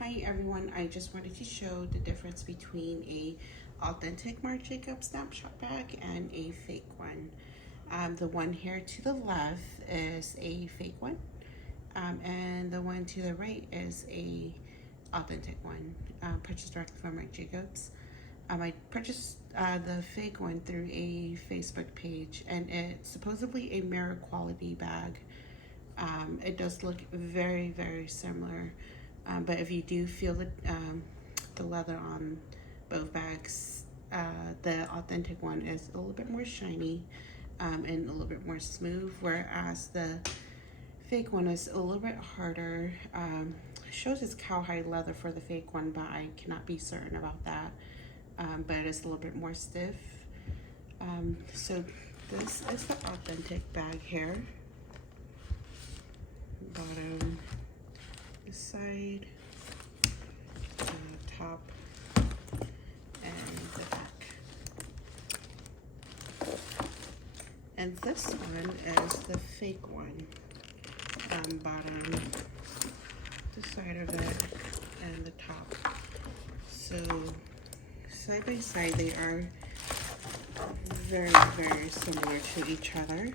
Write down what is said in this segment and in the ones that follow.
Hi everyone, I just wanted to show the difference between a authentic Marc Jacobs Snapshot bag and a fake one. The one here to the left is a fake one, and the one to the right is a authentic one, purchased directly from Marc Jacobs. I purchased the fake one through a Facebook page, and it's supposedly a mirror quality bag. It does look very, very similar, but if you do feel the leather on both bags, the authentic one is a little bit more shiny and a little bit more smooth, whereas the fake one is a little bit harder. Shows it's cowhide leather for the fake one, but I cannot be certain about that. But it is a little bit more stiff. So this is the authentic bag here. Bottom, the side, the top, and the back. And this one is the fake one. Bottom, the side of it, and the top. So side by side, they are very, very similar to each other.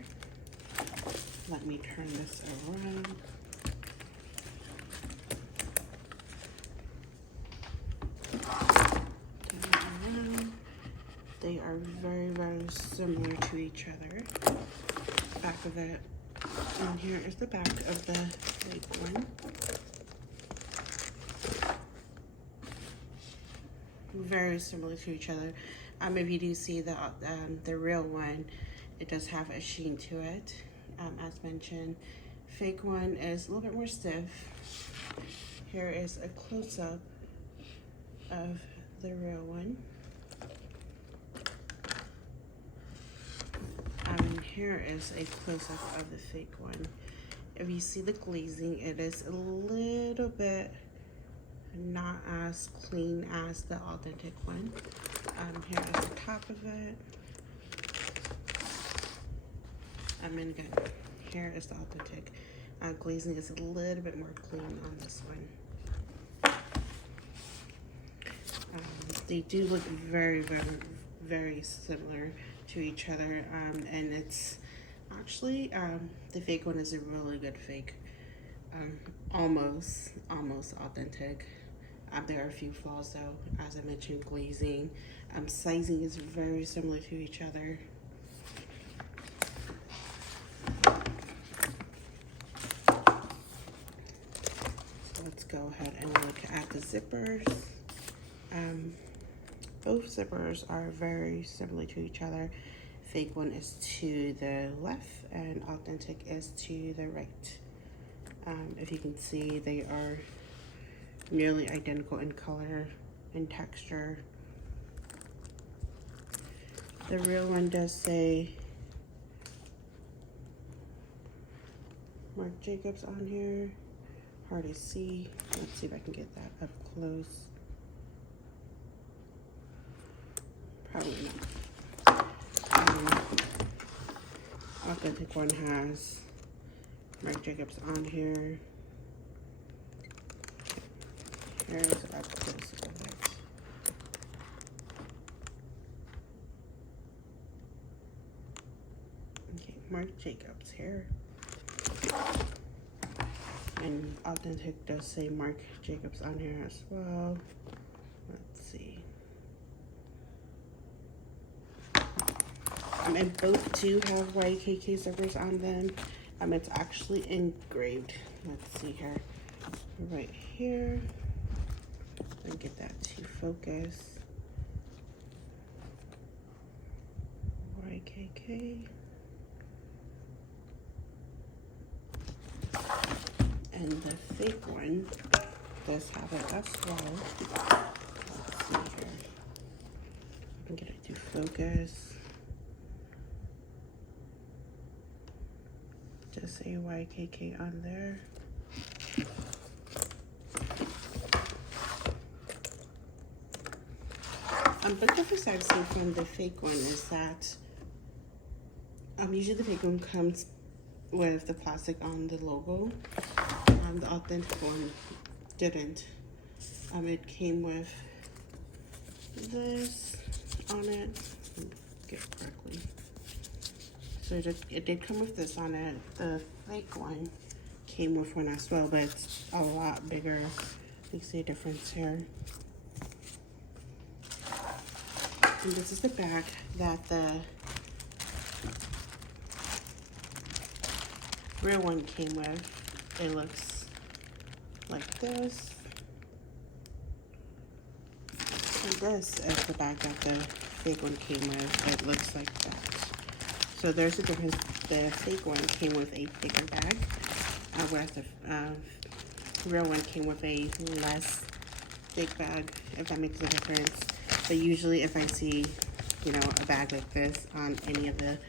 Let me turn this around. They are very, very similar to each other. Back of it, and here is the back of the fake one. Very similar to each other. If you do see the real one, it does have a sheen to it. As mentioned, fake one is a little bit more stiff. Here is a close-up of the real one. Here is a close-up of the fake one. If you see the glazing, it is a little bit not as clean as the authentic one. Here is the top of it. And again, here is the authentic. Glazing is a little bit more clean on this one. They do look very, very, very similar to each other, and it's actually the fake one is a really good fake. Almost authentic. There are a few flaws though, as I mentioned, glazing. Sizing is very similar to each other. So let's go ahead and look at the zippers. Both zippers are very similar to each other. Fake one is to the left and authentic is to the right. If you can see, they are nearly identical in color and texture. The real one does say Marc Jacobs on here. Hard to see. Let's see if I can get that up close. Probably not. Authentic one has Marc Jacobs on here. Here's up close of it. Okay, Marc Jacobs here. And authentic does say Marc Jacobs on here as well. Let's see. And both do have YKK zippers on them. It's actually engraved. Let's see here. Right here. And get that to focus. YKK. And the fake one does have it as well. Let's see here. I can get it to focus. Just a YKK on there. But the difference I've seen from the fake one is that usually the fake one comes with the plastic on the logo. The authentic one didn't. It came with this on it. Get it correctly. So it did come with this on it. The fake one came with one as well, but it's a lot bigger. You see a difference here. And this is the bag that the real one came with. It looks like this. And this is the bag that the fake one came with. It looks like that. So there's a difference. The fake one came with a bigger bag, whereas the real one came with a less big bag, if that makes a difference. But usually if I see, you know, a bag like this on any of the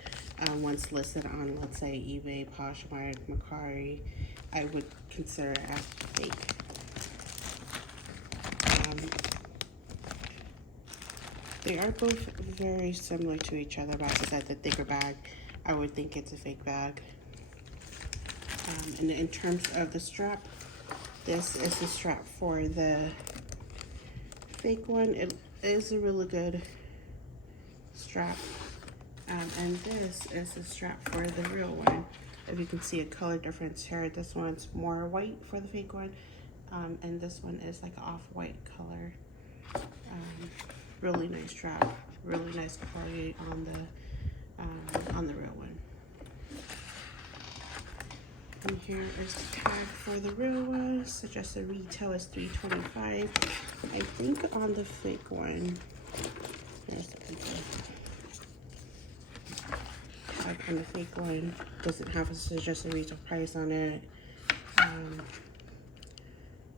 ones listed on, let's say, eBay, Poshmark, Mercari, I would consider it as fake. They are both very similar to each other, but as I said, the thicker bag, I would think it's a fake bag. And in terms of the strap, this is the strap for the fake one. It is a really good strap. And this is the strap for the real one. If you can see a color difference here, this one's more white for the fake one, and this one is like off-white color. Really nice strap, really nice quality on the real one. And here is the tag for the real one. Suggested retail is $3.25. I think on the fake one, there's the tag on the fake one doesn't have a suggested retail price on it.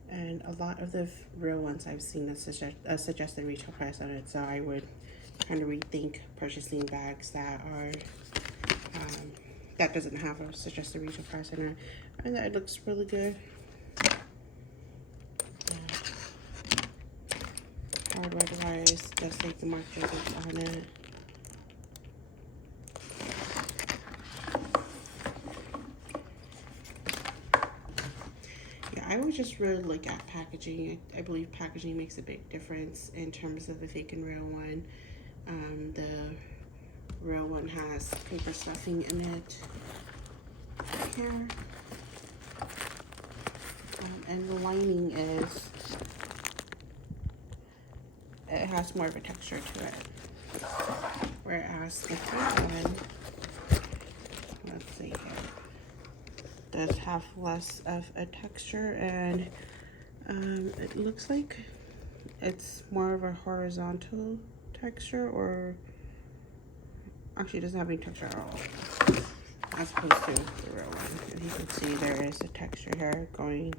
And a lot of the real ones I've seen a suggested retail price on it, so I would kind of rethink purchasing bags that are that doesn't have a suggested retail price on it. And that looks really good. Hardware-wise, just like the Marc on it. I would just really look at packaging. I believe packaging makes a big difference in terms of the fake and real one. The real one has paper stuffing in it here. And the lining it has more of a texture to it. Whereas the fake one, let's see here, does have less of a texture, and it looks like it's more of a horizontal texture, or actually it doesn't have any texture at all, as opposed to the real one. If you can see, there is a texture here going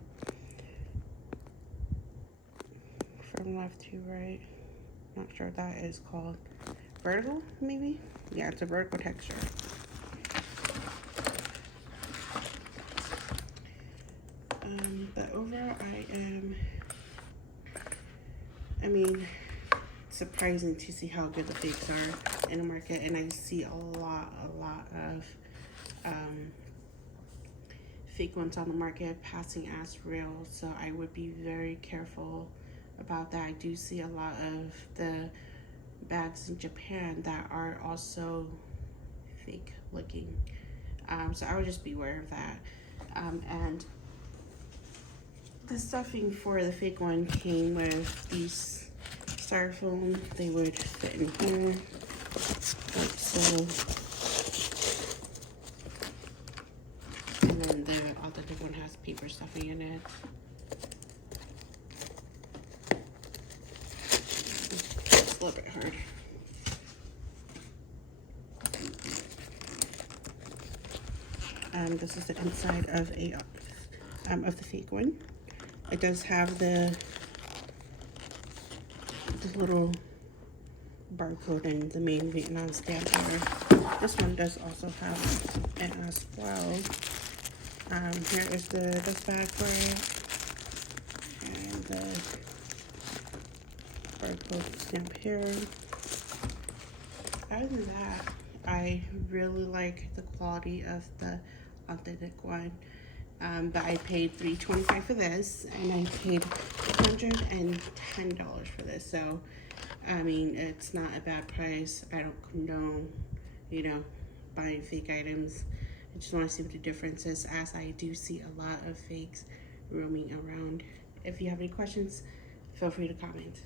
from left to right. Not sure what that is called. Vertical, maybe? Yeah, it's a vertical texture. But overall, I mean, surprising to see how good the fakes are in the market, and I see a lot of fake ones on the market passing as real, so I would be very careful about that. I do see a lot of the bags in Japan that are also fake looking, so I would just be aware of that. And the stuffing for the fake one came with these styrofoam. They would fit in here, like so. And then the authentic one has paper stuffing in it. It's a little bit hard. This is the inside of the fake one. It does have the little barcode and the main Vietnam stamp here. This one does also have it as well. Here is the dust bag for it, and the barcode stamp here. Other than that, I really like the quality of the authentic one. but I paid $3.25 for this, and I paid $110 for this. So, I mean, it's not a bad price. I don't condone, you know, buying fake items. I just want to see what the difference is, as I do see a lot of fakes roaming around. If you have any questions, feel free to comment.